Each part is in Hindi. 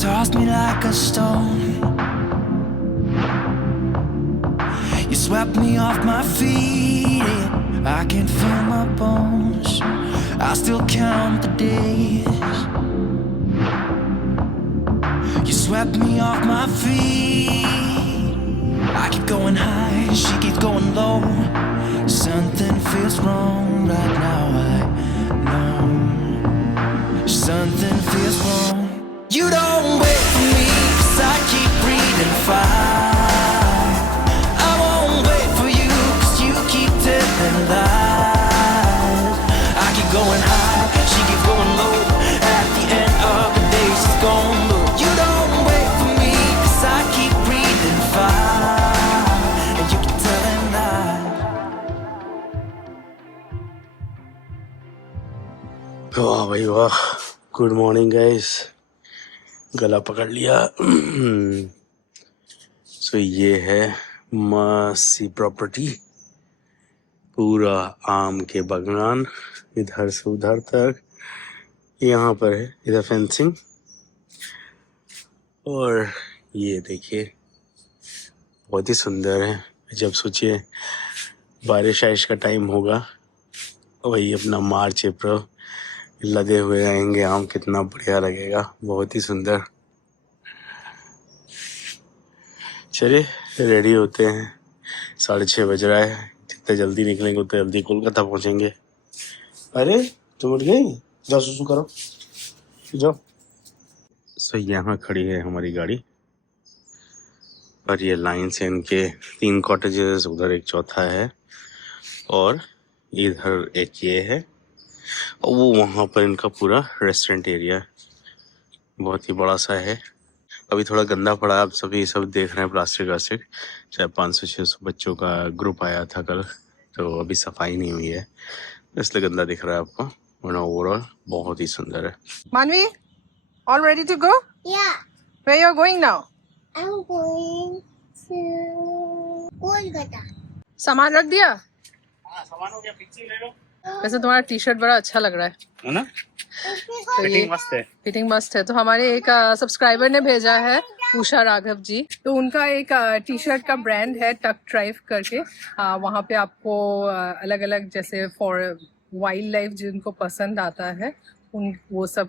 tossed me like a stone. You swept me off my feet, I can feel my bones. I still count the days. You swept me off my feet. I keep going high, she keeps going low. Something feels wrong right now, I know. Something feels wrong. You don't wait for me, 'cause I keep breathing fire. I won't wait for you, 'cause you keep telling lies. I keep going high, she keeps going low. At the end of the day, she's gone. But you don't wait for me, 'cause I keep breathing fire. And you keep telling lies. वाह भाई वाह, गुड मॉर्निंग गाइस। गला पकड़ लिया। सो ये है मासी प्रॉपर्टी, पूरा आम के बागान इधर से उधर तक। यहाँ पर है इधर फेंसिंग, और ये देखिए बहुत ही सुंदर है। जब सोचिए बारिश आरिश का टाइम होगा, वही अपना मार्च अप्रैल लगे हुए रहेंगे आम, कितना बढ़िया लगेगा, बहुत ही सुंदर। चलिए रेडी होते हैं, 6:30 बज रहा है। जितने जल्दी निकलेंगे उतने जल्दी कोलकाता पहुंचेंगे। अरे तुम उठ गई, जाओ सुसु करो, जाओ। सो यहाँ खड़ी है हमारी गाड़ी, और ये लाइन से इनके 3 कॉटेजेस, उधर एक चौथा है, और इधर एक ये है, और वो वहाँ पर इनका पूरा रेस्टोरेंट एरिया बहुत ही बड़ा सा है। अभी थोड़ा गंदा पड़ा है, आप सभी सब देख रहे हैं प्लास्टिक व्लास्टिक। चाहे 500-600 बच्चों का ग्रुप आया था कल, तो अभी सफाई नहीं हुई है, इसलिए गंदा दिख रहा है आपको, वरना ओवरऑल बहुत ही सुंदर है। Manvi, all ready to go? Yeah, Where you're going now? I'm going to Kolkata. सामान रख दिया? हाँ, सामान हो गया, फिक्सिंग ले लो। वैसे तुम्हारा टी शर्ट बड़ा अच्छा लग रहा है ना, तो ये फिटिंग मस्त है। फिटिंग मस्त है। तो हमारे एक सब्सक्राइबर ने भेजा है, उषा राघव जी, तो उनका एक टी शर्ट का ब्रांड है टक ड्राइव करके। वहाँ पे आपको अलग अलग, जैसे फॉर वाइल्ड लाइफ जिनको पसंद आता है, उन वो सब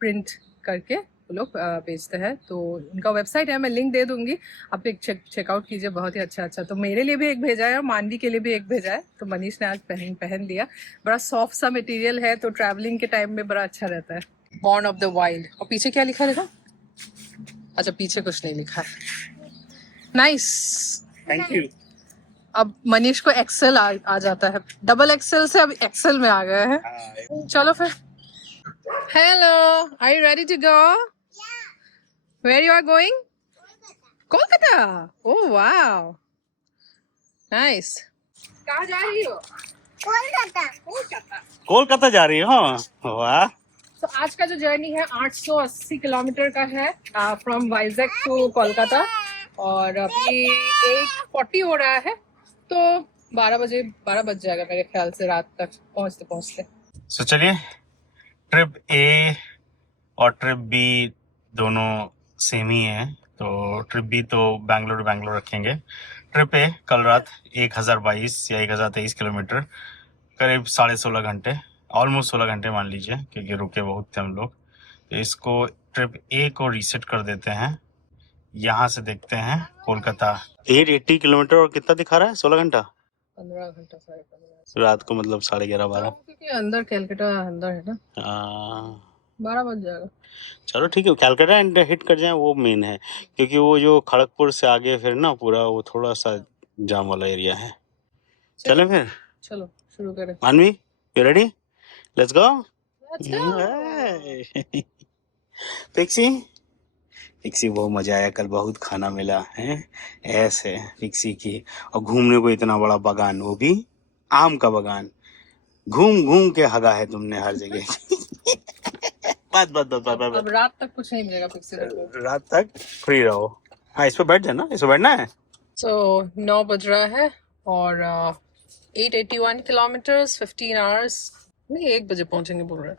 प्रिंट करके वो लोग बेचते हैं। तो उनका वेबसाइट है, मैं लिंक दे दूंगी, आप एक चेकआउट कीजिए, बहुत ही अच्छा। तो मेरे लिए भी एक भेजा है और मानवी के लिए भी एक भेजा है, तो मनीष ने आज पहन लिया। बड़ा सॉफ्ट सा मटेरियल है, तो ट्रैवलिंग के टाइम में बड़ा अच्छा रहता है। Born of the wild. और पीछे क्या लिखा रहेगा? अच्छा, पीछे कुछ नहीं लिखा है। Nice, thank you. अब मनीष को एक्सेल आ जाता है, डबल एक्सेल से अब एक्सेल में आ गया है। चलो फिर। Hello, are you ready to go? Where you are going? Kolkata. Oh wow. Nice. कहाँ जा रही हो? Kolkata. कोलकाता जा रही हो? वाह। तो आज का जो जर्नी है 880 किलोमीटर का है, फ्रॉम वाइजैक टू कोलकाता, और अभी 8:40 हो रहा है, तो 12 बज जाएगा मेरे ख्याल से रात तक पहुंचते। सो चलिए, ट्रिप ए और ट्रिप बी दोनों सेम ही है, तो ट्रिप बी तो बैंगलोर रखेंगे। ट्रिप ए कल रात 1022 या 1023 किलोमीटर, करीब 16.5 घंटे, ऑलमोस्ट 16 घंटे मान लीजिए, क्योंकि रुके बहुत थे हम लोग। तो इसको ट्रिप ए को रीसेट कर देते हैं, यहाँ से देखते हैं कोलकाता। 880 किलोमीटर, और कितना दिखा रहा है? 16 घंटा, 15 घंटा, 15.5 रात को, मतलब 11:30-12, क्योंकि अंदर कैलकाटा अंदर है ना, 12 बज जाएगा। चलो ठीक है, कैलकाटा एंड हिट कर जाए, वो मेन है, क्योंकि वो जो खड़गपुर से आगे फिर ना पूरा वो थोड़ा सा जाम वाला एरिया है। चलें फिर, चलो शुरू करें। मानवी, you ready? Let's go. Fixie बहुत मजा आया कल, बहुत खाना मिला है ऐसे फिक्सी की, और घूमने को इतना बड़ा बागान, वो भी आम का बागान, घूम के हगा है तुमने हर जगह। बस। अब रात तक कुछ नहीं मिलेगा फिक्सी को। रात तक फ्री रहो। हाँ, इस पे बैठ जाना, इस पे बैठना है। तो 9 बज रहा है, और 881 किलोमीटर्स, 15 आवर्स, नहीं 1 बजे पहुंचेंगे बोल रहे हैं।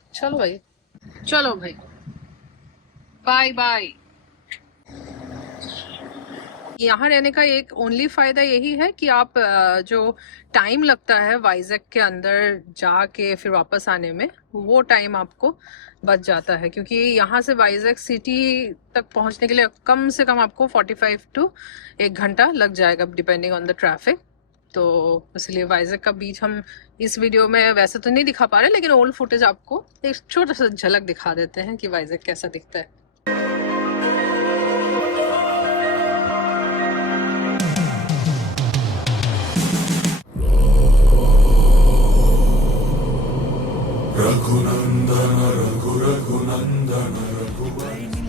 चलो भाई। Bye bye. यहाँ रहने का एक ओनली फायदा यही है कि आप जो टाइम लगता है वाइजैक के अंदर जाके फिर वापस आने में, वो टाइम आपको बच जाता है, क्योंकि यहाँ से वाइजैक सिटी तक पहुँचने के लिए कम से कम आपको 45 to 1 घंटा लग जाएगा डिपेंडिंग ऑन द ट्रैफिक। तो इसलिए वाइजैक का बीच हम इस वीडियो में वैसे तो नहीं दिखा पा रहे, लेकिन ओल्ड फुटेज आपको एक छोटा सा झलक दिखा देते हैं कि वाइजैक कैसा दिखता है।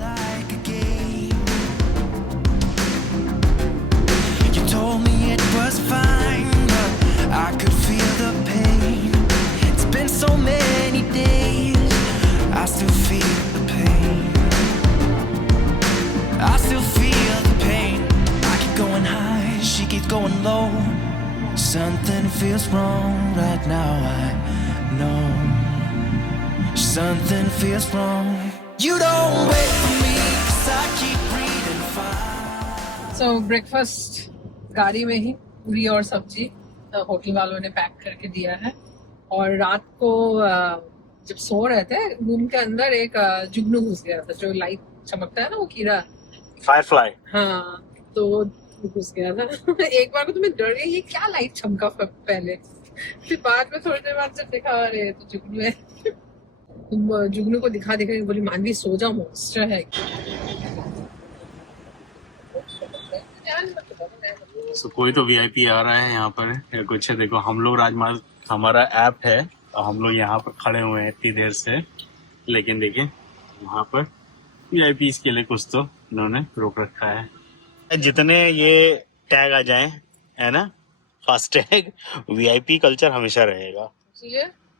Like a game. You told me it was fine, but I could feel the pain. It's been so many days, I still feel the pain. I still feel the pain. I keep going high, she keeps going low. Something feels wrong right now, I know. Something feels wrong. You don't wait for me, 'cause I keep breathing fine. So breakfast गाड़ी में ही पूरी और सब्जी होटल वालों ने पैक करके दिया है। और रात को जब सो रहे थे रूम के अंदर एक जुगनू घुस गया था, जो लाइट चमकता है ना, वो कीड़ा। फायरफ्लाई। हाँ, तो वो घुस गया था। एक बार को तो मैं डर गई, ये क्या लाइट चमका पहले, फिर बाद में थोड़ी देर बाद जब देखा अरे तो जुगनू है। जुगनू को दिखा बोली मानवी सो जा, मॉन्स्टर है। सो कोई तो वीआईपी आ रहा है यहाँ पर या कुछ है। देखो हम लोग राजमार्ग, हमारा ऐप है और हम लोग यहाँ पर खड़े हुए हैं इतनी देर से, लेकिन देखिए वहाँ पर वीआईपी के लिए कुछ तो इन्होंने रोक रखा है। जितने ये टैग आ जाएं, है ना, फास्ट टैग, वीआईपी कल्चर हमेशा रहेगा।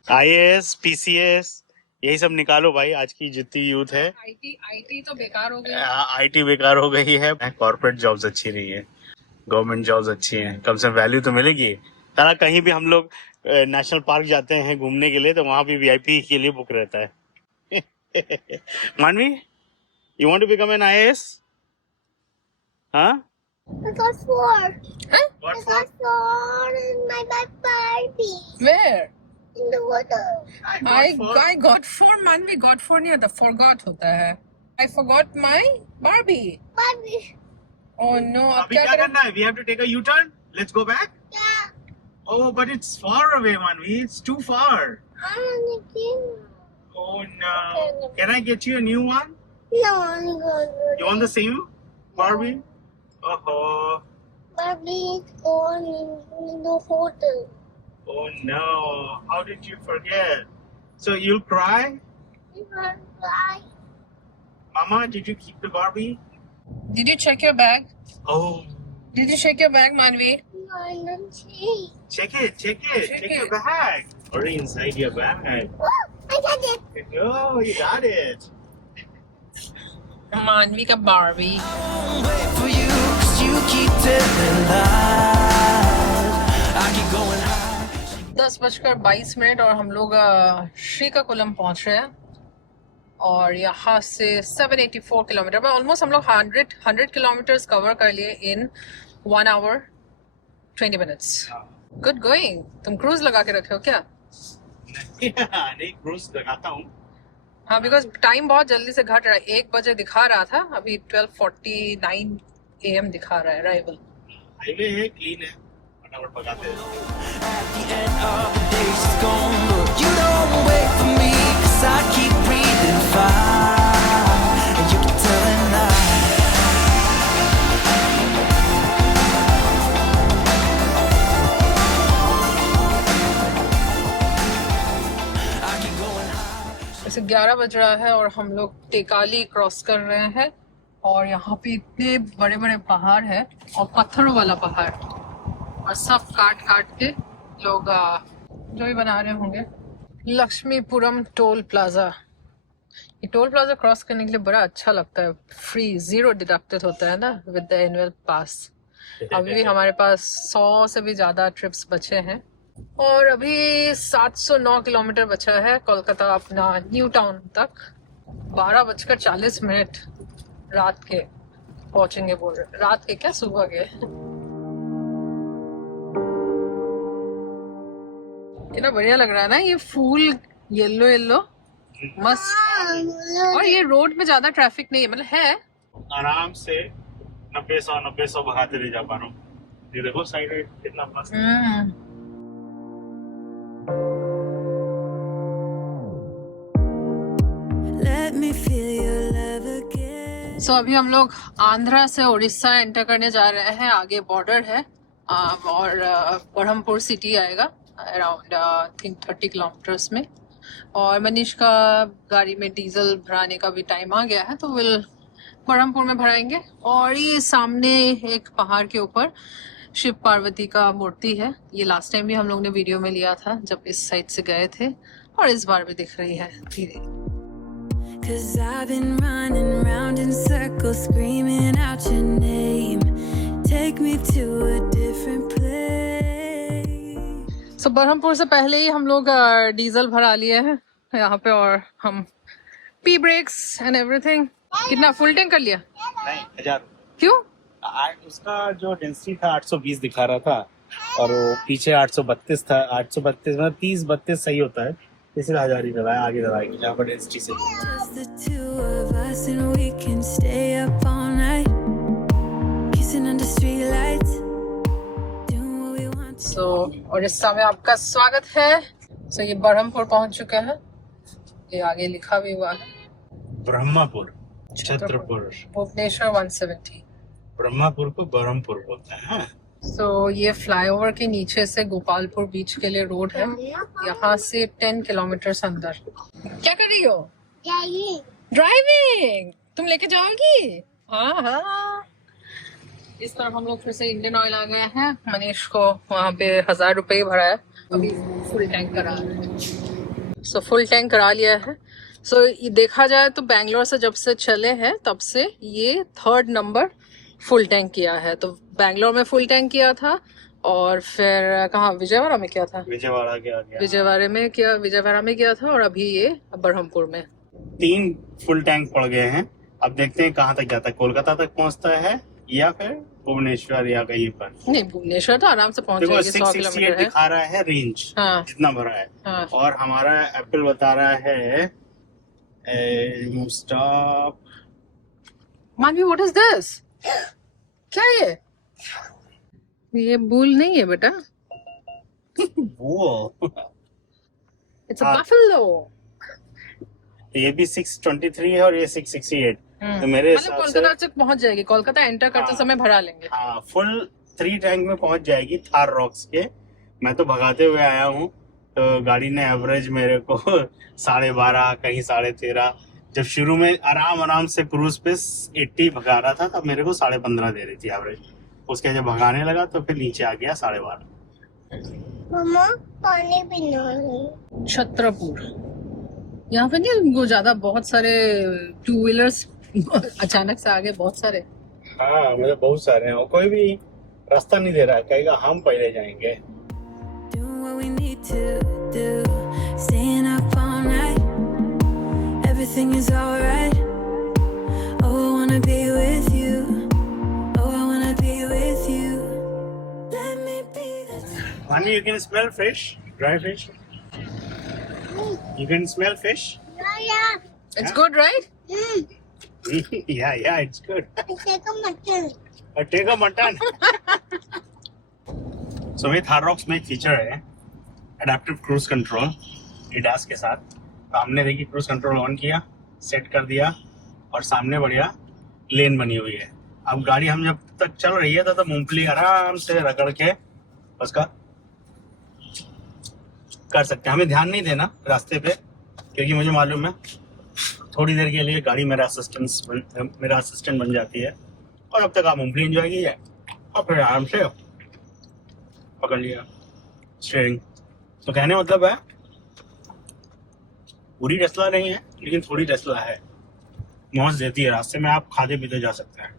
आईएएस, पीसीएस, यही सब निकालो भाई। आज की जितनी यूथ है, आईटी तो बेकार हो गई। आईटी बेकार हो गई है। कॉर्पोरेट जॉब्स अच्छी नहीं है, गवर्नमेंट जॉब्स अच्छी हैं, कम से कम वैल्यू तो मिलेगी। तारा कहीं भी हम लोग नेशनल पार्क जाते हैं घूमने के लिए, तो वहां भी वीआईपी के लिए बुक रहता है। Manvi, you want to become an IAS? हाँ, I got 4. What I got 4 in my Barbie. Where? In the water. I got 4, Manvi got 4 नहीं होता, forgot होता है। I forgot my Barbie. Barbie. Oh no, अब अभी क्या क्या करें? करना है? We have to take a U-turn. Let's go back. Yeah. Oh, but it's far away, Manvi. It's too far. I'm again. Oh no. Can I get you a new one? No, I'm going You want the same Barbie? Oh, Barbie is going in the hotel. oh no. How did you forget? So you'll cry? You want to fly? Mama, did you keep the Barbie? Did you check your bag? Oh, Did you check your bag, Manvi? No, I don't see. check it. Check Check your it. bag. Or inside your bag. Oh, I got it. Oh, you got it. Manvi का Barbie। Won't wait for you, 'cause you keep telling lies. I keep going high. 10:22 और हम लोग श्रीकाकुलम पहुंच रहे हैं। और यहाँ से 784 किलोमीटर में ऑलमोस्ट हम लोग 100 किलोमीटर्स कवर कर लिए इन 1 hour 20 minutes। Good going. तुम क्रूज लगा के रखे हो क्या? नहीं, क्रूज लगाता हूँ। हाँ, बिकॉज टाइम बहुत जल्दी से घट रहा है। 1 बजे दिखा रहा था, अभी 12:49 AM दिखा रहा है अराइवल। हाईवे है, क्लीन है, फटाफट पकाते हैं। At the end of the day, she's gone, but you don't wait for me, 'cause I keep breathing fine. And you keep telling lies. I keep going high. ऐसे 11 बज रहा है और हम लोग टेकाली क्रॉस कर रहे हैं। और यहाँ पे इतने बड़े बड़े पहाड़ है और पत्थरों वाला पहाड़, और सब काट काट के लोग जो ही बना रहे होंगे। Lakshmipuram toll plaza. ये टोल प्लाजा क्रॉस करने के लिए बड़ा अच्छा लगता है। फ्री, 0 डिडक्टेड होता है ना विद द एनुअल पास। अभी भी हमारे पास 100 से भी ज्यादा ट्रिप्स बचे हैं और अभी 709 किलोमीटर बचा है कोलकाता अपना न्यू टाउन तक। 12:40 रात के पहुंचेंगे बोल रहे, रात के क्या सुबह के। कितना बढ़िया लग रहा है ना ये फूल, येलो येलो मस्त। और ये रोड में ज्यादा ट्रैफिक नहीं है, मतलब है आराम से 90-100 भगाते ले जा पा रहा हूँ। ये देखो साइड कितना मस्त। सो अभी हम लोग आंध्रा से उड़ीसा एंटर करने जा रहे हैं। आगे बॉर्डर है और बरहमपुर सिटी आएगा अराउंड थिंक 30 किलोमीटर्स में। और मनीष का गाड़ी में डीजल भराने का भी टाइम आ गया है, तो विल बरहमपुर में भराएंगे। और ये सामने एक पहाड़ के ऊपर शिव पार्वती का मूर्ति है। ये लास्ट टाइम भी हम लोग ने वीडियो में लिया था जब इस साइड से गए थे, और इस बार भी दिख रही है धीरे। Cause I've been running round in circles screaming out your name. Take me to a different place. So Barhampur से पहले ही हम लोग डीजल भरा लिए हैं यहाँ पे, और हम पी ब्रेक्स एंड एवरीथिंग। कितना फुल टैंक कर लिया? नहीं 1000। क्यों? उसका जो डेंसिटी था 820 दिखा रहा था, और वो पीछे 832 था। 832 मतलब 30-32 सही होता है, इसलिए 1000 ही दबाया, आगे दबाएंगे जहाँ पर डेंसिटी से। Just the two of us and we can stay up all night, kissing under street lights, doing what we want to. So Orissa में आपका स्वागत है। So ये बरहमपुर पहुंच चुके हैं, ये आगे लिखा भी हुआ है ब्रह्मपुर, छत्रपुर। भुवनेश्वर 170। ब्रह्मपुर को बरहमपुर बोलते हैं। So ये फ्लाईओवर के नीचे से गोपालपुर बीच के लिए रोड है, यहाँ से 10 किलोमीटर अंदर। क्या कर रही हो? ड्राइविंग। तुम लेके जाओगी? हाँ हाँ। इस तरफ हम लोग फिर से इंडियन ऑयल आ गए हैं। मनीष को वहाँ पे 1000 रुपये ही भरा है, अभी फुल टैंक करा है। सो फुल टैंक करा लिया है। सो ये देखा जाए तो बैंगलोर से जब से चले हैं तब से ये 3rd नंबर फुल टैंक किया है। तो बैंगलोर में फुल टैंक किया था, और फिर कहाँ विजयवाड़ा में किया था? विजयवाड़ा में किया था, और अभी ये बरहमपुर में। 3 फुल टैंक पड़ गए हैं। अब देखते हैं कहाँ तक जाता है, कोलकाता तक पहुँचता है या फिर भुवनेश्वर या कहीं पर। नहीं, भुवनेश्वर तो आराम से पहुंच देखो जाएगी, 100 किलोमीटर है। दिखा रहा है रेंज, हाँ। जितना भरा है। हाँ। और हमारा एप्पल बता रहा है स्टॉप। मानवी, व्हाट इज दिस? क्या ये बुल नहीं है बेटा, वो इट्स अ बफेलो। ये भी 623 है और ये 668। तो मेरे मतलब कोलकाता तक पहुंच जाएगी, कोलकाता एंटर करते समय भरा लेंगे। हाँ, फुल 3 टैंक में पहुंच जाएगी थार रॉक्स के। मैं तो भगाते हुए आया हूँ, तो गाड़ी ने एवरेज मेरे को 12.5 कहीं 13.5। जब शुरू में आराम से क्रूज पे 80 भगा रहा था, तब मेरे को 15.5 दे रही थी एवरेज। उसके जब भगाने लगा तो फिर नीचे आ गया 12.5। मम्मा पानी पीना है। छत्रपुर यहाँ पे नहीं वो ज्यादा बहुत सारे 2 व्हीलर्स अचानक से आगे बहुत सारे। हाँ, मतलब बहुत सारे हैं, और कोई भी रास्ता नहीं दे रहा है, कहेगा हम पहले जाएंगे। Doing what we need to do, staying up all night, everything is alright. Oh, I wanna be with you. Oh, I wanna be with you. Let me be the Honey, you can smell fish, dry fish. You can smell fish. Yeah. It's good, right? Yeah, it's good. Take a mutton. Take a mutton. So में थार रॉक्स में एक फीचर है एडेप्टिव क्रूज कंट्रोल ADAS के साथ। तो हमने देखिए क्रूज कंट्रोल ऑन किया, सेट कर दिया, और सामने बढ़िया लेन बनी हुई है। अब गाड़ी हम जब तक चल रही है तो मूंगफली आराम से रगड़ के उसका कर सकते हैं। हमें ध्यान नहीं देना रास्ते पे, क्योंकि मुझे मालूम है थोड़ी देर के लिए गाड़ी मेरा असिस्टेंट बन जाती है। और अब तक आप मूंगफली एंजॉय की है, और फिर आराम से पकड़ लिया स्टीयरिंग। तो कहने मतलब है पूरी टेस्ला नहीं है, लेकिन थोड़ी टेस्ला है, मौज देती है। रास्ते में आप खाते पीते जा सकते हैं।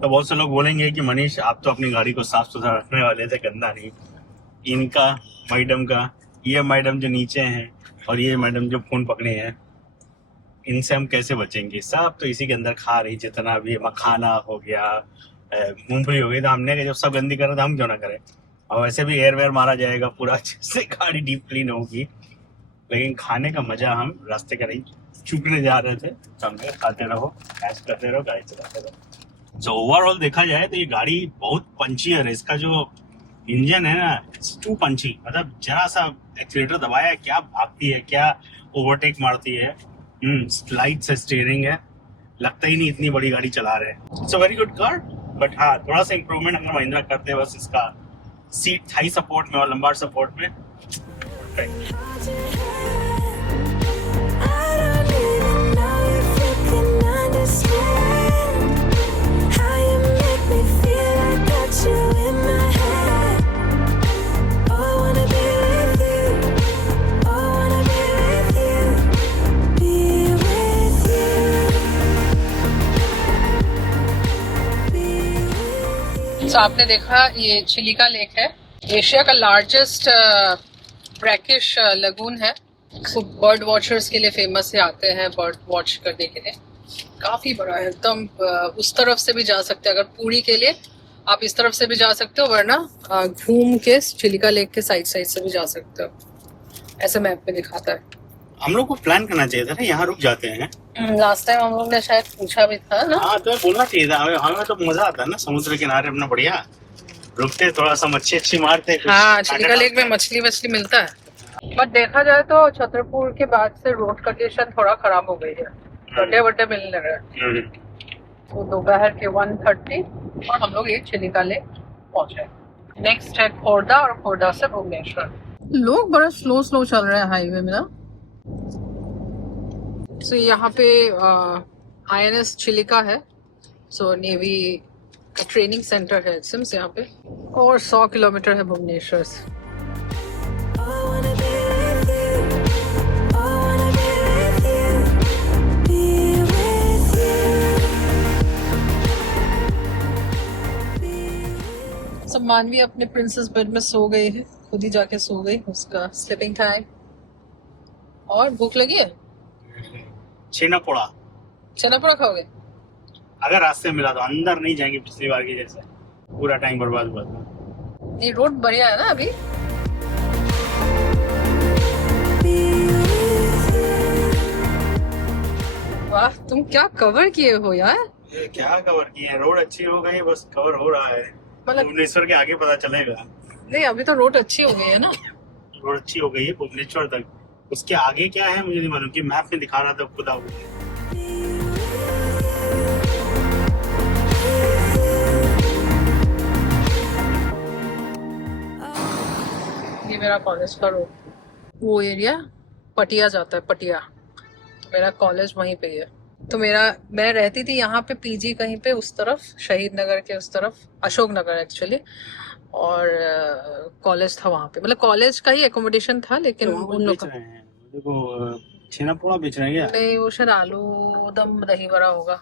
तो बहुत से लोग बोलेंगे कि मनीष आप तो अपनी गाड़ी को साफ सुथरा रखने वाले थे, गंदा नहीं। इनका मैडम का, ये मैडम जो नीचे हैं और ये मैडम जो फोन पकड़े हैं, इनसे हम कैसे बचेंगे, सब तो इसी के अंदर खा रही, जितना भी मखाना हो गया, मूंगफली हो गई, तो हमने कहा जब सब गंदी कर रहे तो हम क्यों ना करें। और वैसे भी एयर वेयर मारा जाएगा पूरा, अच्छे से गाड़ी डीप क्लीन होगी, लेकिन खाने का मजा हम रास्ते का नहीं चूकने जा रहे थे, तो हमने कहा खाते रहो, ऐश करते रहो, गाड़ी चलाते रहो। सो ओवरऑल देखा जाए तो ये गाड़ी बहुत पंची है। इसका जो इंजन है ना, टू पंची, मतलब जरा सा एक्सीलेटर दबाया क्या भागती है, क्या ओवरटेक मारती है। स्लाइड से स्टीयरिंग है, लगता ही नहीं इतनी बड़ी गाड़ी चला रहे हैं। It's a very good car, but हाँ थोड़ा सा इम्प्रूवमेंट अगर महिंद्रा करते हैं बस इसका सीट थाई सपोर्ट में और लंबार सपोर्ट में। तो आपने देखा ये चिलिका लेक है, एशिया का लार्जेस्ट ब्रैकिश लगून है। खूब बर्ड वॉचर्स के लिए फेमस है, आते हैं बर्ड वॉच करने के लिए। काफी बड़ा है एकदम, उस तरफ से भी जा सकते हैं, अगर पूरी के लिए आप इस तरफ से भी जा सकते हो, वरना घूम के चिलिका लेक के साइड से भी जा सकते हो। ऐसे मैप पे दिखाता है। हम लोग को प्लान करना चाहिए था ना, यहाँ रुक जाते हैं। लास्ट टाइम हम लोग ने शायद पूछा भी था ना। हाँ तो बोलना चाहिए था, हमें तो मजा आता है ना समुद्र किनारे अपना बढ़िया रुकते, थोड़ा सा मच्छी अच्छी मारते। हाँ, चिलिका लेक में मछली मिलता है। बट देखा जाए तो छतरपुर के बाद से रोड कंडीशन थोड़ा खराब हो गई है, गड्ढे मिलने लग रहे हैं। तो दोपहर के 1:30 और हम लोग ये चिलिका लेक पहुंचे। नेक्स्ट है खोर्धा और खोर्धा से भुवनेश्वर। लोग बड़ा स्लो चल रहे हैं हाईवे में ना। सो यहाँ पे INS चिलिका है, सो नेवी का ट्रेनिंग सेंटर है सिम्स यहाँ पे, और 100 किलोमीटर है भुवनेश्वर से। सब मानवी अपने प्रिंसेस बेड में सो गई है, खुद ही जाके सो गई, उसका स्लीपिंग टाइम। और भूख लगी है? छेना पोड़ा खाओगे? अगर रास्ते मिला तो, अंदर नहीं जाएंगे पिछली बार की जैसे, पूरा टाइम बर्बाद हुआ था। ये रोड बढ़िया है ना अभी। वाह, तुम क्या कवर किए हो यार। ये क्या कवर किए हैं, रोड अच्छी हो गई, बस कवर हो रहा है। मतलब भुवनेश्वर के आगे पता चलेगा। नहीं, अभी तो रोड अच्छी हो गई है ना। रोड अच्छी हो गई है भुवनेश्वर तक, उसके आगे क्या है मुझे नहीं मालूम, कि मैप में दिखा रहा था खुदा। ये मेरा कॉलेज का रोड, वो एरिया पटिया जाता है, पटिया। तो मेरा कॉलेज वहीं पे है। तो मैं रहती थी यहाँ पे पीजी कहीं पे उस तरफ, शहीद नगर के उस तरफ, अशोक नगर एक्चुअली, और कॉलेज था वहाँ पे। मतलब कॉलेज का ही एकोमोडेशन था, लेकिन उन लोग का देखो छेना पोड़ा बेच रहे हैं क्या? नहीं, वो शायद आलू दम दही बड़ा होगा।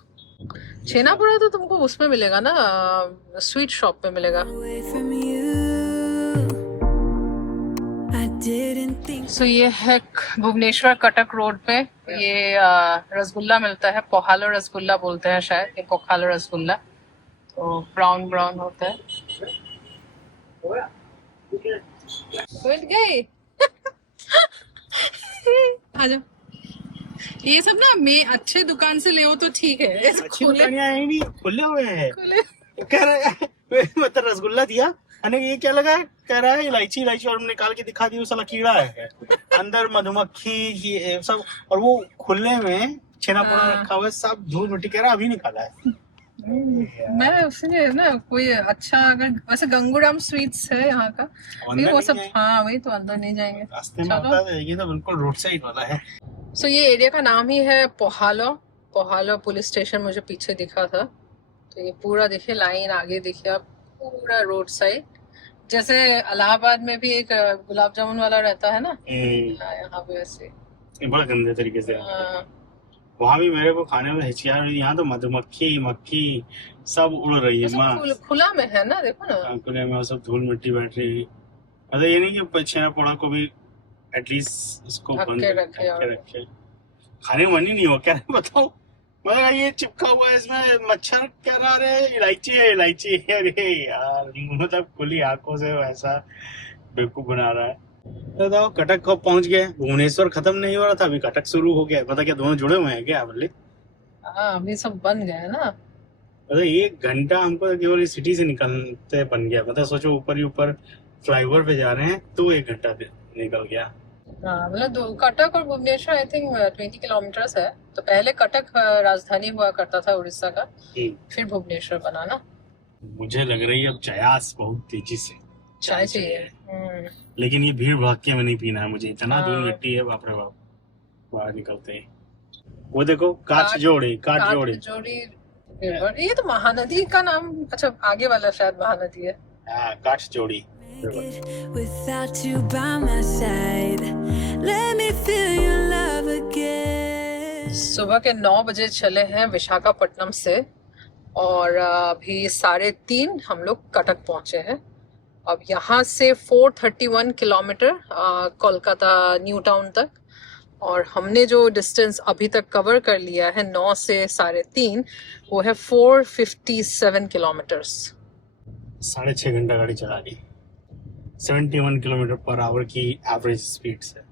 छेना पोड़ा तो तुमको उसमें मिलेगा ना, स्वीट शॉप पे मिलेगा। सो ये है भुवनेश्वर कटक रोड पे, ये रसगुल्ला मिलता है, पोहालो रसगुल्ला बोलते हैं शायद, ये पोहालो रसगुल्ला। तो ब्राउन होता है। उठ गई। आजा। ये सब ना मैं अच्छे दुकान से ले हो तो ठीक है, अच्छी दुकानियां हैं नहीं, खुले हुए हैं। खुले कह रहे मतलब रसगुल्ला दिया, अने ये क्या लगा है, कह रहा है इलायची और निकाल के दिखा दी, वो साला कीड़ा है अंदर, मधुमक्खी ये सब, और वो खुले में छेना पोड़ा रखा हुआ है, सब धूल मिट्टी, कह रहा अभी निकाला है। मैं उसने ना कोई अच्छा, अगर वैसे गंगूराम स्वीट्स है यहाँ का, लेकिन वो सब, हाँ वही तो, अंदर नहीं जाएंगे। रास्ते में होता है, ये तो बिल्कुल रोड साइड वाला है। सो ये एरिया का नाम ही है पोहालो पुलिस स्टेशन मुझे पीछे दिखा था। तो ये पूरा देखिए, लाइन आगे देखिए आप, पूरा रोड साइड। जैसे इलाहाबाद में भी एक गुलाब जामुन वाला रहता है ना, यहाँ पे वैसे बड़ा गंदे तरीके से। वहाँ भी मेरे को खाने में हिचकियाँ, यहाँ तो मधुमक्खी मक्खी सब उड़ रही है। माँ खुला में है ना, देखो ना, खुले में सब धूल मिट्टी बैठ रही है। मतलब ये नहीं कि छेना पोड़ा को भी एटलीस्ट उसको बंद रखे। खाने का मन ही नहीं हो, क्या बताओ। मतलब ये चिपका हुआ है इसमें मच्छर, क्या रहा है, इलायची है, इलायची है। अरे यार मतलब खुली आंखों से वैसा बेवकूफ बना रहा है। बताओ कटक कब पहुंच गए? भुवनेश्वर खत्म नहीं हो रहा था, अभी कटक शुरू हो गया। मतलब क्या दोनों जुड़े हुए हैं क्या बल्ले? हाँ अभी सब बन गया है ना। मतलब 1 घंटा हमको केवल इस सिटी से निकलते बन गया। मतलब सोचो ऊपर ही ऊपर फ्लाईओवर पे जा रहे हैं तो 1 घंटा निकल गया। हाँ मतलब कटक और भुवनेश्वर आई थिंक 20 किलोमीटर्स है। तो पहले कटक राजधानी हुआ करता था उड़ीसा का, फिर भुवनेश्वर बना ना। मुझे लग रही है अब चयास बहुत तेजी से चाय चाहिए। लेकिन ये भीड़ भड़के में नहीं पीना है मुझे, इतना हाँ। धूल मिट्टी है, बाप रे बाप। बाहर निकलते ही वो देखो काठ जोड़ी रिवर। ये तो महानदी का नाम, अच्छा आगे वाला शायद महानदी है। हाँ काठ जोड़ी। Without you by my side, let me feel your love again. सुबह के 9 बजे चले हैं विशाखापट्टनम से और अभी 3:30 हम लोग कटक पहुंचे हैं। अब यहाँ से 431 किलोमीटर कोलकाता न्यू टाउन तक, और हमने जो डिस्टेंस अभी तक कवर कर लिया है 9 से 3:30 वो है 457 किलोमीटर्स। 6.5 घंटा गाड़ी चला ली, 71 किलोमीटर पर आवर की एवरेज स्पीड से।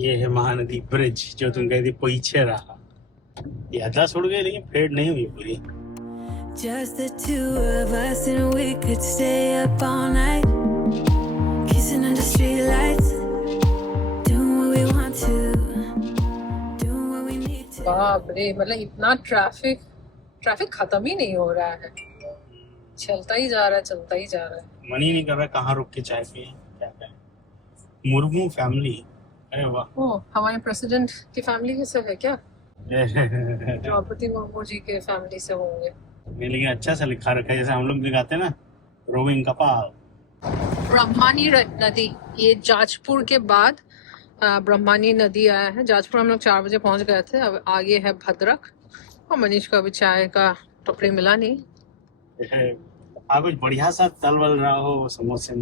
ये है महानदी ब्रिज जो तुम कहती पीछे रहा। ये अदला छोड़ गई लेकिन फेड नहीं हुई पूरी। Just the two of us and we could stay up all night, kissing under street lights, doing what we want to, doing what we need to. बाप रे, मतलब इतना ट्रैफिक खत्म ही नहीं हो रहा है, चलता ही जा रहा है। मन ही नहीं कर रहा कहाँ रुक के चाय पिए, क्या करें। मुर्मू फैमिली, अरे वाह। ओ हमारे प्रेसिडेंट की फैमिली से है क्या? द्रौपदी मुर्मू जी के फैमिली से होंगे। नहीं लेकिन अच्छा सा लिखा रखा है, जैसे हम लोग दिखाते हैं ना, रोविंग कपाल। ब्रह्मानी नदी, ये जाजपुर के बाद ब्रह्मानी नदी आया है। जाजपुर हम लोग 4 बजे पहुंच गए थे। अब आगे है भद्रक, और मनीष को अभी चाय का टपरी मिला नहीं। कुछ बढ़िया सा तल वल रहा हो, समोसे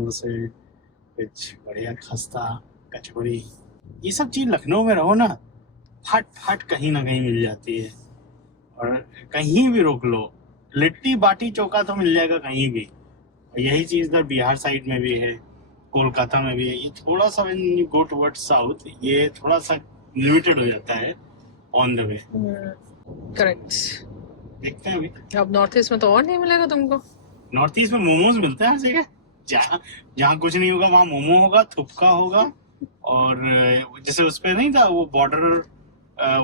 कुछ बढ़िया खस्ता कचौड़ी, ये सब चीज लखनऊ में रहो ना, फट कहीं ना कहीं मिल जाती है। और कहीं भी रोक लो, लिट्टी बाटी चोखा तो मिल जाएगा कहीं भी। यही चीज इधर बिहार साइड में भी है, कोलकाता में भी है। ये थोड़ा सा when you go towards south ये थोड़ा सा लिमिटेड हो जाता है ऑन द वे। करेक्ट। देखते हैं अभी। अब नॉर्थ ईस्ट में तो और नहीं मिलेगा तुमको। नॉर्थ ईस्ट में मोमोज मिलते हैं हर जगह, जहाँ कुछ नहीं होगा वहाँ मोमो होगा, थुपका होगा। और जैसे उस पे नहीं था वो बॉर्डर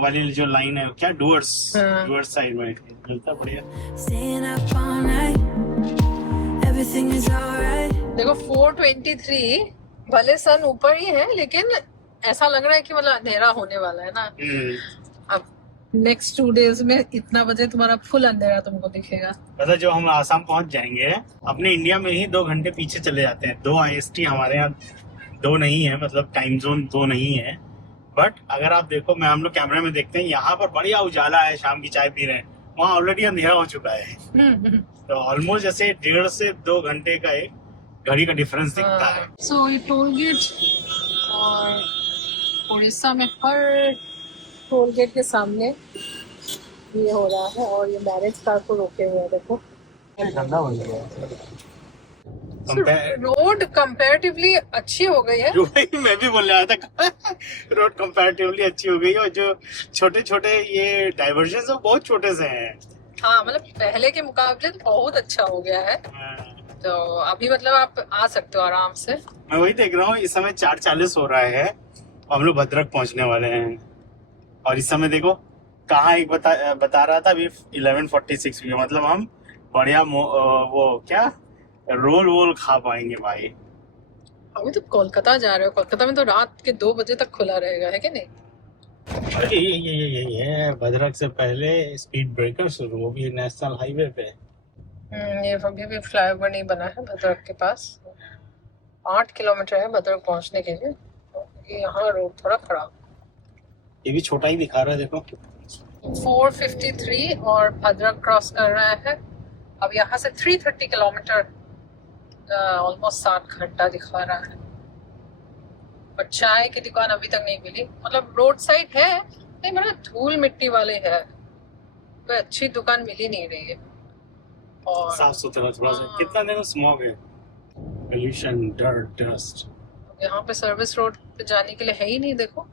वाली जो लाइन है, क्या डुअर्स साइड में मिलता बढ़िया। Staying up all night, everything is alright. देखो 423 भले सन ऊपर ही है, लेकिन ऐसा लग रहा है कि मतलब अंधेरा होने वाला है ना। अब नेक्स्ट 2 डेज में इतना बजे तुम्हारा फुल अंधेरा तुमको दिखेगा। मतलब जब हम आसाम पहुंच जाएंगे, अपने इंडिया में ही 2 घंटे पीछे चले जाते हैं। 2 IST हमारे यहाँ 2 नहीं है, मतलब टाइम जोन 2 नहीं है। बट अगर आप देखो, मैं हम लोग कैमरे में देखते हैं, यहाँ पर बढ़िया उजाला है, शाम की चाय पी रहे हैं, वहाँ ऑलरेडी अंधेरा हो चुका है। तो ऑलमोस्ट जैसे 1.5 से 2 घंटे का एक घड़ी का डिफरेंस दिखता है। सो ये टोल गेट, और उड़ीसा में हर टोल गेट के सामने ये हो रहा है, और ये मैरिज कार को रोके हुए हैं। देखो ठंडा हो गया। रोड कंपैरेटिवली अच्छी हो गई है। मैं भी बोल रहा था रोड कंपैरेटिवली अच्छी हो गई है, और जो छोटे छोटे ये डाइवर्जन है बहुत छोटे से हैं। हाँ मतलब पहले के मुकाबले तो बहुत अच्छा हो गया है। तो अभी मतलब आप आ सकते हो आराम से। मैं वही देख रहा हूँ, इस समय 4:40 हो रहा है और हम लोग भद्रक पहुंचने वाले हैं। और इस समय देखो कहाँ एक बता रहा था अभी 11:46 में, मतलब हम बढ़िया वो क्या रोल खा पाएंगे भाई। अभी तो कोलकाता जा रहे हो, कोलकाता में तो रात के 2 बजे तक खुला रहेगा, है कि नहीं? अरे ये भद्रक से पहले स्पीड ब्रेकर शुरू, वो भी नेशनल हाईवे पे। ये अभी भी फ्लाईओवर नहीं बना है भद्रक के पास। 8 किलोमीटर है भद्रक पहुंचने के लिए। ये यहाँ रोड थोड़ा खराब, ये भी छोटा ही दिखा रहा है देखो। 453 और भद्रक क्रॉस कर रहा है। अब यहाँ से 330 किलोमीटर, ऑलमोस्ट 7 घंटा दिखा रहा है। और चाय की दुकान अभी तक नहीं मिली, मतलब रोड साइड है नहीं, मतलब धूल मिट्टी वाले है, कोई अच्छी दुकान मिल ही नहीं रही है। और साफ सुथरा थोड़ा सा, कितना देखो स्मॉग है, पोल्यूशन, डर्ट, डस्ट। यहाँ पे सर्विस रोड पे जाने के लिए है ही नहीं, देखो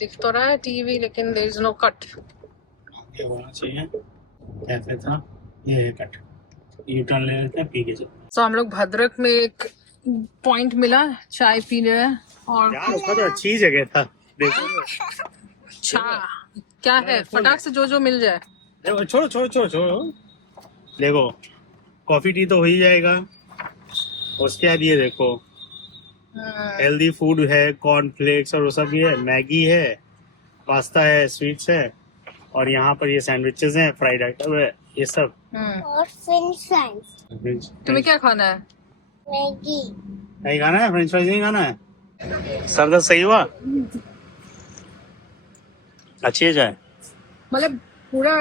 दिख तो रहा है टीवी लेकिन देयर इज नो कट। ये होना चाहिए, कैफे था, ये है कट, यू टर्न ले लेते हैं, पी के चलते हैं। तो हम लोग भद्रक में एक पॉइंट मिला, चाय पी रहे हैं और यार उसका तो अच्छी जगह था, देखो क्या है फटाक से जो मिल जाए। देखो, छोड़ो छोड़ो छोड़ो छोड़ो, देखो कॉफी टी तो हो ही जाएगा, उसके बाद ये देखो हेल्दी फूड है, कॉर्नफ्लेक्स और वो सब भी है, मैगी है, पास्ता है, स्वीट्स है, और यहाँ पर ये सैंडविचेस हैं, फ्राइड आइटम है, ये सब। और फ्रेंच फ्राइज। तुम्हें क्या खाना है? मैगी। नहीं खाना है, फ्रेंच फ्राइज नहीं खाना है। सर दर्द सही हुआ? अच्छी है चाय। मतलब पूरा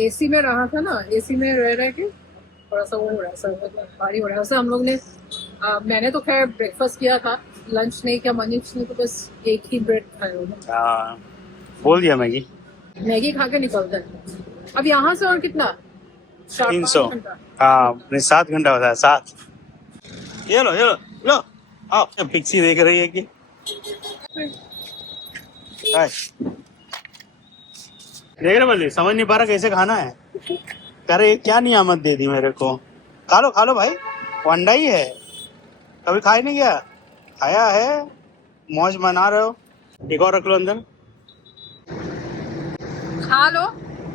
एसी में रहा था ना, एसी में रह के थोड़ा सा वो हो रहा है, सर भारी हो रहा है। वैसे हम लोग ने मैंने तो खैर ब्रेकफास्ट किया था, लंच नहीं किया, मनीष ने तो बस एक ही ब्रेड खाया होगा। बोल दिया मैगी। मैगी खा के निकलता है। अब यहाँ से और कितना? 300। हाँ, 7 घंटा होता है, 7। ये लो ये लो लो, आओ। पिक्सी देख रही है कि देख रहे बल्ली, समझ नहीं पा रहा कैसे खाना है। अरे क्या नियामत दे दी मेरे को। खा लो भाई, वो अंडा ही है, कभी खाए नहीं गया, खाया है, मौज मना रहे हो। एक और रख लो अंदर, खा लो,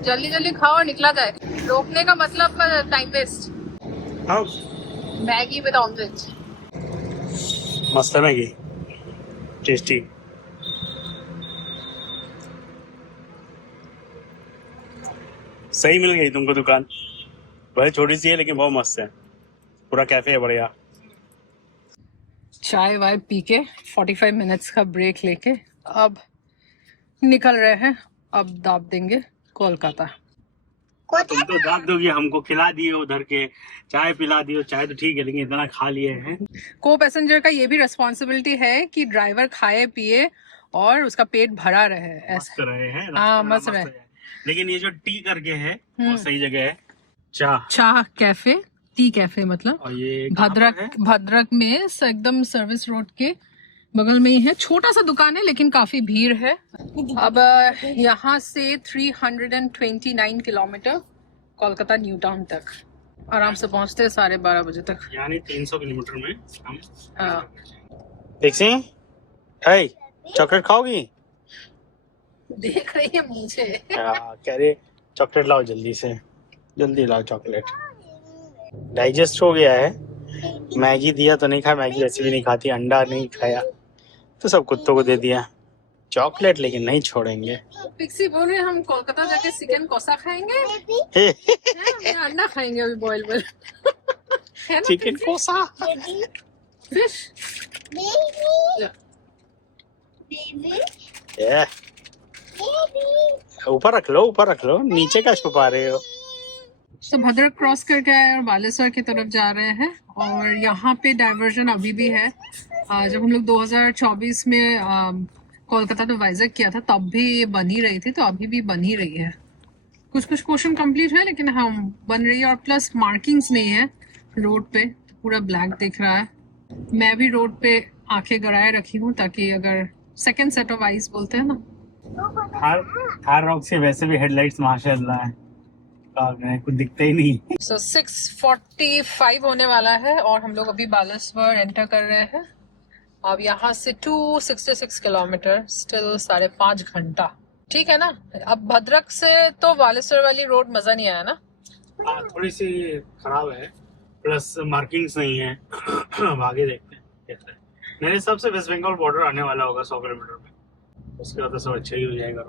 जल्दी जल्दी खाओ और निकला जाए। रोकने का मतलब टाइम वेस्ट। खाओ। मैगी विद ऑमलेट, मस्त है मैगी, टेस्टी। सही मिल गई तुमको दुकान, वही छोटी सी है लेकिन बहुत मस्त है, पूरा कैफे है बढ़िया। चाय वाय पी के 45 मिनट्स का ब्रेक लेके अब निकल रहे हैं। अब दाब देंगे कोलकाता। तुम तो दाब दोगी, हमको खिला दिए उधर के, चाय पिला दियो, चाय तो ठीक है लेकिन इतना खा लिए हैं। को पैसेंजर का ये भी रिस्पॉन्सिबिलिटी है कि ड्राइवर खाए पिए और उसका पेट भरा रहे। मस्त रहे हैं, हाँ मस्त रहे। लेकिन ये जो टी करके है वो सही जगह है। चाह कैफे, टी कैफे मतलब, और ये भद्रक में एकदम सर्विस रोड के बगल में ही है। छोटा सा दुकान है लेकिन काफी भीड़ है। अब यहाँ से 329 किलोमीटर कोलकाता न्यू टाउन तक आराम से पहुँचते हैं 12:30 बजे तक, यानी 300 किलोमीटर में हम। हाँ। चॉकलेट खाओगी? देख रही है मुझे। कह रही चॉकलेट लाओ, जल्दी से जल्दी लाओ चॉकलेट। डाइजेस्ट हो गया है, मैगी दिया तो नहीं खाया, मैगी वैसे भी नहीं खाती, अंडा नहीं खाया तो सब कुत्तों को दे दिया। चॉकलेट लेकिन नहीं छोड़ेंगे। पिक्सी बोल रहे हम कोलकाता जाके चिकन कोसा खाएंगे, अंडा खाएंगे अभी बॉयल बॉयल। चिकन कोसा, फिश। ऊपर रख लो, नीचे का छुपा रहे हो। तो भद्रक क्रॉस करके आए और बालेश्वर की तरफ जा रहे हैं, और यहाँ पे डाइवर्जन अभी भी है। जब हम लोग 2024 में कोलकाता टू वाइजैक किया था तब भी ये बन ही रही थी, तो अभी भी बन ही रही है। कुछ पोर्शन कंप्लीट है लेकिन हम बन रही है, और प्लस मार्किंग्स नहीं है रोड पे, पूरा ब्लैक दिख रहा है। मैं भी रोड पे आंखें गड़ाए रखी हूँ ताकि अगर सेकंड सेट ऑफ आईज बोलते हैं ना, थार रॉक से वैसे भी हेडलाइट्स माशाल्लाह है, कुछ दिखता ही नहीं। So 6:45 होने वाला है और हम लोग अभी बालेश्वर एंटर कर रहे हैं। अब यहाँ से 266 किलोमीटर, स्टिल 5.5 घंटा। ठीक है ना। अब भद्रक से तो बालेश्वर वाली रोड मजा नहीं आया ना। थोड़ी सी खराब है, प्लस मार्किंग्स नहीं है। आगे देखते हैं कैसा है। मेरे हिसाब से वेस्ट बंगाल बॉर्डर आने वाला होगा 100 किलोमीटर में, उसके बाद तो सब अच्छा ही हो जाएगा।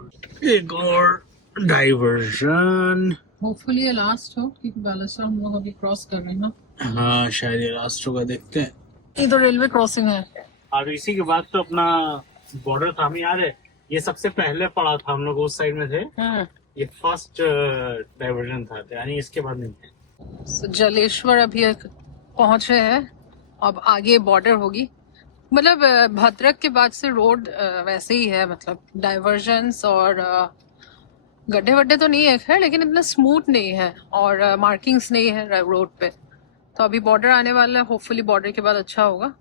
एक और डाइवर्जन, होपफुली ये लास्ट हो, क्योंकि बालेश्वर हम लोग अभी क्रॉस कर रहे हैं ना। हाँ शायद ये लास्ट होगा, देखते हैं। ये तो रेलवे क्रॉसिंग है। और इसी के बाद तो अपना बॉर्डर था, हमें याद है ये सबसे पहले पड़ा था, हम लोग उस साइड में थे। ये फर्स्ट डाइवर्जन था, यानी इसके बाद नहीं थे। जलेश्वर अभी पहुंच रहे हैं, अब आगे बॉर्डर होगी। मतलब भद्रक के बाद से रोड वैसे ही है, मतलब डाइवर्जन्स और गड्ढे वड्ढे तो नहीं है खैर, लेकिन इतना स्मूथ नहीं है और मार्किंग्स नहीं है रोड पे। तो अभी बॉर्डर आने वाला है, होपफुली बॉर्डर के बाद अच्छा होगा।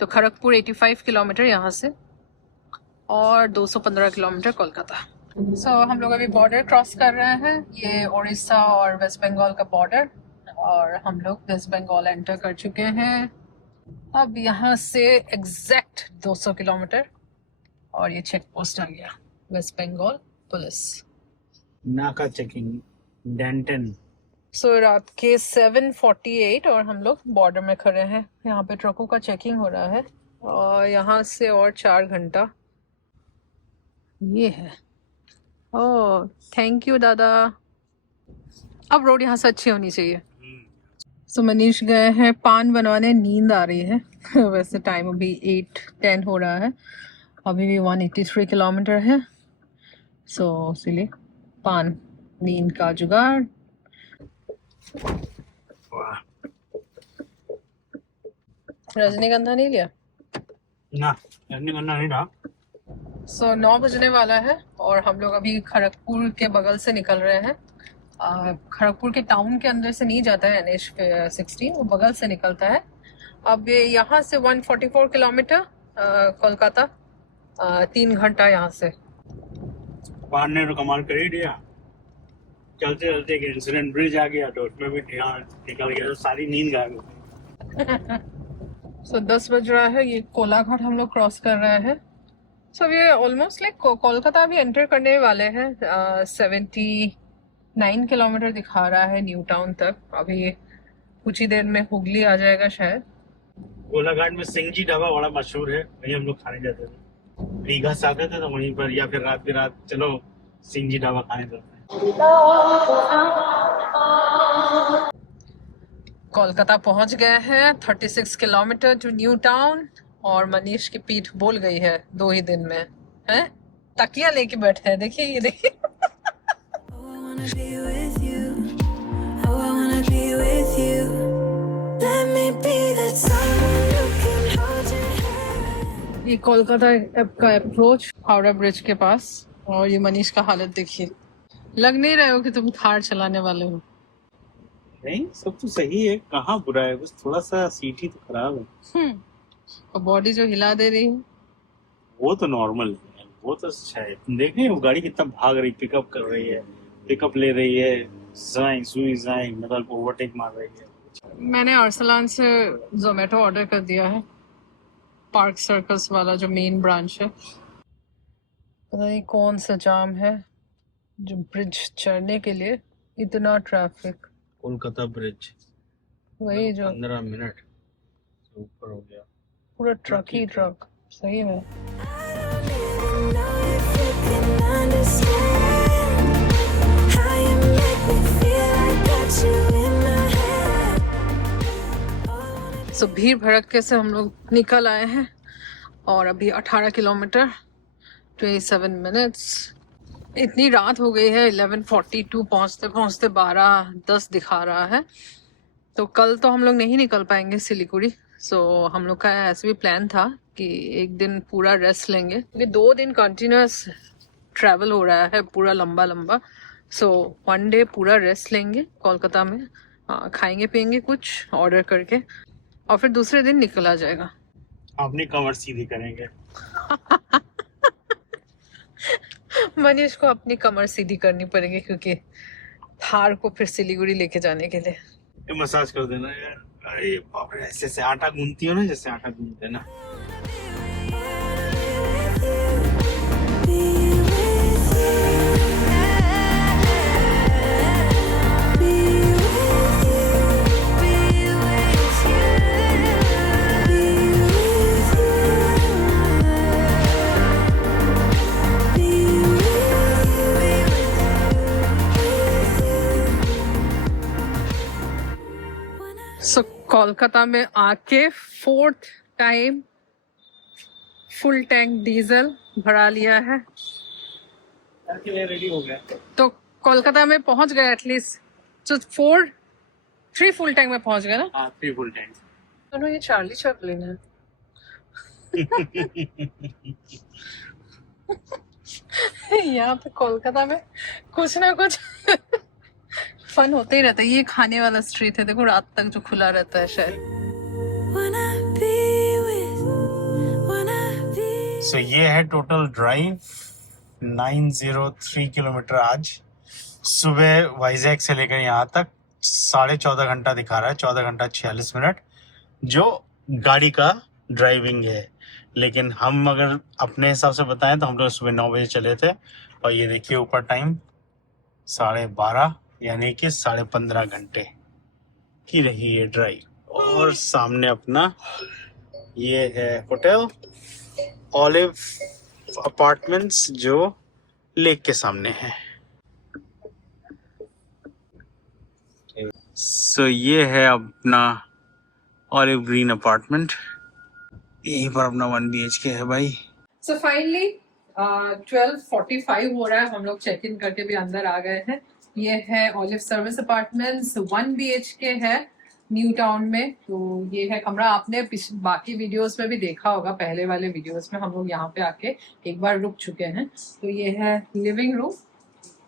तो खड़गपुर 85 किलोमीटर यहाँ से और 215 किलोमीटर कोलकाता। हम लोग अभी बॉर्डर क्रॉस कर रहे हैं, ये उड़ीसा और वेस्ट बंगाल का बॉर्डर, और हम लोग वेस्ट बंगाल एंटर कर चुके हैं। अब यहाँ से एग्जैक्ट 200 किलोमीटर और ये चेक पोस्ट आ गया, वेस्ट बंगाल पुलिस नाका चेकिंग डेंटन। रात के 7:48 और हम लोग बॉर्डर में खड़े हैं। यहाँ पे ट्रकों का चेकिंग हो रहा है और यहाँ से और 4 घंटा ये है। ओह थैंक यू दादा। अब रोड यहाँ से अच्छी होनी चाहिए। मनीष गए हैं पान बनवाने, नींद आ रही है वैसे टाइम अभी 8:10 हो रहा है, अभी भी 183 किलोमीटर है। इसीलिए पान, नींद का जुगाड़। रजनीगंधा नहीं लिया ना, रजनीगंधा नहीं था। 9 बजने वाला है और हम लोग अभी खड़गपुर के बगल से निकल रहे हैं। खड़गपुर के टाउन के अंदर से नहीं जाता है NH 16, वो बगल से निकलता है। अब यहाँ से 144 किलोमीटर कोलकाता, 3 घंटा यहाँ से। बाहर ने तो कमाल कर ही दिया, चलते चलते एक इंसिडेंट ब्रिज आ गया तो उसमें भी ध्यान निकल गया, तो सारी नींद गायब हो गई। 10 बज रहा है, ये कोलाघाट हम लोग क्रॉस कर रहे हैं। ये ऑलमोस्ट लाइक कोलकाता भी एंटर करने वाले हैं। 79 किलोमीटर दिखा रहा है न्यू टाउन तक। अभी कुछ ही देर में हुगली आ जाएगा शायद। कोलाघाट में सिंह जी ढाबा बड़ा मशहूर है, वहीं हम लोग खाने जाते थे। रीगा से आते थे तो वहीं पर, या फिर रात बिरात चलो सिंह जी ढाबा खाने जाते हैं। कोलकाता पहुंच गए हैं, 36 किलोमीटर टू न्यू टाउन। और मनीष की पीठ बोल गई है 2 ही दिन में, हैं? तकिया लेके बैठे हैं, देखिए ये देखिए। ये कोलकाता का अप्रोच हावड़ा ब्रिज के पास, और ये मनीष का हालत देखिए। लग नहीं रहे हो कि तुम थार चलाने वाले हो। नहीं, सब तो सही है, कहाँ बुरा है, बस थोड़ा सा सीट ही तो खराब है। और बॉडी जो हिला दे रही है वो तो नॉर्मल है, वो तो अच्छा है। तुम देख रहे हो गाड़ी कितना भाग रही, पिकअप कर रही है, पिकअप ले रही है, जाएं सुई जाएं, मतलब ओवरटेक मार रही है। मैंने अरसलान से जोमेटो ऑर्डर कर दिया है, पार्क सर्कस वाला जो मेन ब्रांच है। पता नहीं कौन सा जाम है जो ब्रिज चढ़ने के लिए इतना ट्रैफिक। कोलकाता ब्रिज वही जो 15 मिनट से ऊपर हो गया, पूरा ट्रक ही ट्रक सही में। भीड़ भड़के से हम लोग निकल आए हैं और अभी 18 किलोमीटर 27 मिनट्स। इतनी रात हो गई है, 11:42 पहुंचते पहुंचते 12:10 दिखा रहा है। तो कल तो हम लोग नहीं निकल पाएंगे सिलीगुड़ी। हम लोग का ऐसे भी प्लान था कि एक दिन पूरा रेस्ट लेंगे, क्योंकि 2 दिन कंटिन्यूस ट्रैवल हो रहा है पूरा लंबा लंबा। 1 डे पूरा रेस्ट लेंगे कोलकाता में, खाएंगे पियेंगे कुछ ऑर्डर करके, और फिर दूसरे दिन निकला जाएगा। अपनी कमर सीधी करेंगे। मनीष को अपनी कमर सीधी करनी पड़ेगी, क्योंकि थार को फिर सिलीगुड़ी लेके जाने के लिए। ये मसाज कर देना यार। अरे बाप रे, ऐसे आटा गूंथती हो ना, जैसे आटा गूंथते ना। कोलकाता में आके 4th time full tank diesel भरा लिया है, रेडी हो गया। तो कोलकाता में पहुंच गए एटलीस्ट। 3 फुल टैंक में पहुंच गए ना। 3 फुल टैंक। ये चार्ली चैपलिन है। यहाँ पे कोलकाता में कुछ ना कुछ फन होते ही रहता है। ये खाने वाला स्ट्रीट है, देखो रात तक जो खुला रहता है शायद। सो ये है टोटल ड्राइव 903 किलोमीटर आज सुबह वाइजैक से लेकर यहाँ तक 14.5 घंटा दिखा रहा है, 14 घंटा 46 मिनट जो गाड़ी का ड्राइविंग है। लेकिन हम अगर अपने हिसाब से बताएं तो हम लोग सुबह 9 बजे चले थे और ये देखिए ऊपर टाइम 12:30 यानी कि 15.5 घंटे की रही है ड्राइव। और सामने अपना ये है होटल ऑलिव अपार्टमेंट्स जो लेक के सामने है। सो ये है अपना ऑलिव ग्रीन अपार्टमेंट, यहीं पर अपना 1 BHK है भाई। सो फाइनली 12:45 हो रहा है, हम लोग चेक इन करके भी अंदर आ गए हैं। ये है ऑलिव सर्विस अपार्टमेंट्स, 1 BHK है न्यू टाउन में। तो ये है कमरा, आपने बाकी वीडियोस में भी देखा होगा, पहले वाले वीडियोस में हम लोग यहाँ पे आके एक बार रुक चुके हैं। तो ये है लिविंग रूम,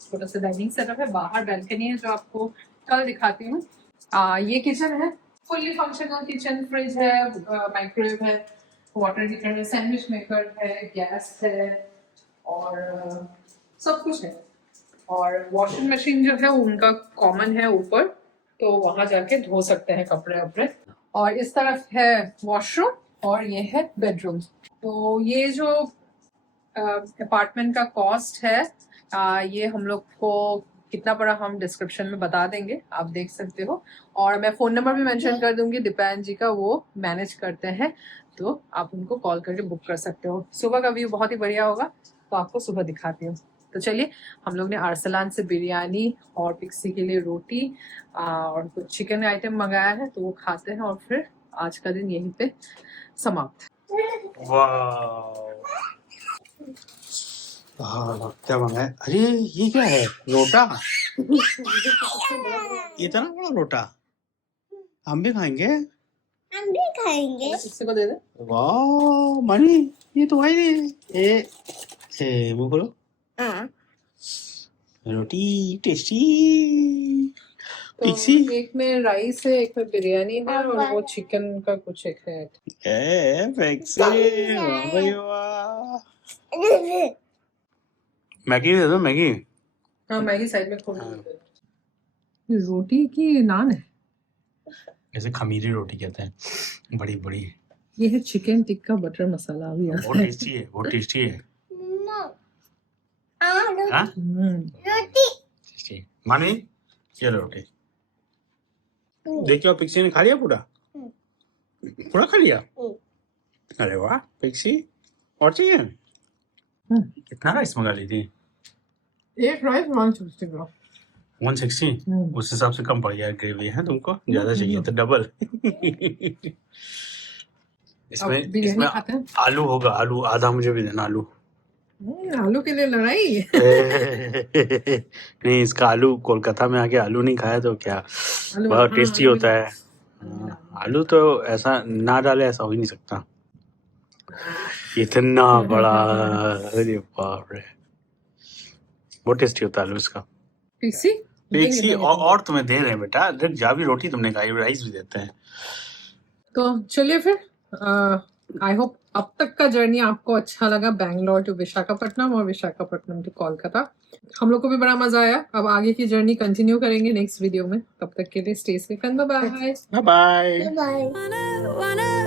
छोटा सा डाइनिंग सेटअप है, बाहर बैल्कनी है जो आपको कल दिखाती हूँ। ये किचन है, फुल्ली फंक्शनल किचन, फ्रिज है, माइक्रोवेव है, वाटर हीटर है, सैंडविच मेकर है, गैस है और सब कुछ है। और वॉशिंग मशीन जो है उनका कॉमन है ऊपर, तो वहां जाके धो सकते हैं कपड़े वपड़े। और इस तरफ है वॉशरूम और ये है बेडरूम। तो ये जो अपार्टमेंट का कॉस्ट है ये हम लोग को कितना पड़ा हम डिस्क्रिप्शन में बता देंगे, आप देख सकते हो। और मैं फ़ोन नंबर भी मेंशन कर दूंगी दीपायन जी का, वो मैनेज करते हैं, तो आप उनको कॉल करके बुक कर सकते हो। सुबह का व्यू बहुत ही बढ़िया होगा, तो आपको सुबह दिखाती हूँ। तो चलिए, हम लोग ने अरसलान से बिरयानी और पिक्सी के लिए रोटी और कुछ चिकन आइटम मंगाया है, तो वो खाते हैं और फिर आज का दिन यहीं पे समाप्त। क्या मंगाया? अरे ये क्या है? रोटा? इतना बड़ा रोटा? हम भी खाएंगे? हम भी खाएंगे। किसी को दे दे। वाह मणि, ये तो भाई ए मुंह खोलो। हाँ। रोटी टेस्टी। तो पिक्सी? एक में राइस है, एक में बिरयानी है और वो चिकन का कुछ एक है। पिक्सी, वाह भाई वाह। मैगी दे दो, मैगी। हाँ, मैगी साइड में खोल दो। रोटी की नान है, ऐसे खमीरी रोटी कहते हैं, बड़ी बड़ी। ये है चिकन टिक्का बटर मसाला भी बहुत टेस्टी है, बहुत टेस्टी है। हाँ? रोटी। टेस्टी। मानी ये रोटी देखिए, पिक्सी ने खा लिया पूरा? पूरा खा लिया? अरे वाह पिक्सी, और चाहिए? कितना राइस मंगा ली थी? एक राइस 160 ग्राम। 160? उस हिसाब से कम पड़ गया ग्रेवी है तुमको, ज्यादा चाहिए तो डबल। इसमें खाते हैं? आलू होगा, आलू आधा मुझे भी देना। आलू आलू के लिए लड़ाई। नहीं, इसका आलू कोलकाता में आके आलू नहीं खाया तो क्या, बहुत टेस्टी होता है। आलू तो ऐसा ना डाले ऐसा हो ही नहीं सकता, इतना बड़ा। अरे बाप रे, बहुत टेस्टी होता है आलू इसका। पिक्सी और तुम्हें दे रहे हैं बेटा, देख जा भी रोटी तुमने खाई, राइस भी देते हैं। तो चलिए फिर, आई होप अब तक का जर्नी आपको अच्छा लगा, बैंगलोर टू विशाखापट्टनम और विशाखापट्टनम टू कोलकाता। हम लोग को भी बड़ा मजा आया। अब आगे की जर्नी कंटिन्यू करेंगे नेक्स्ट वीडियो में, तब तक के लिए stay safe and bye bye. Bye bye. Bye.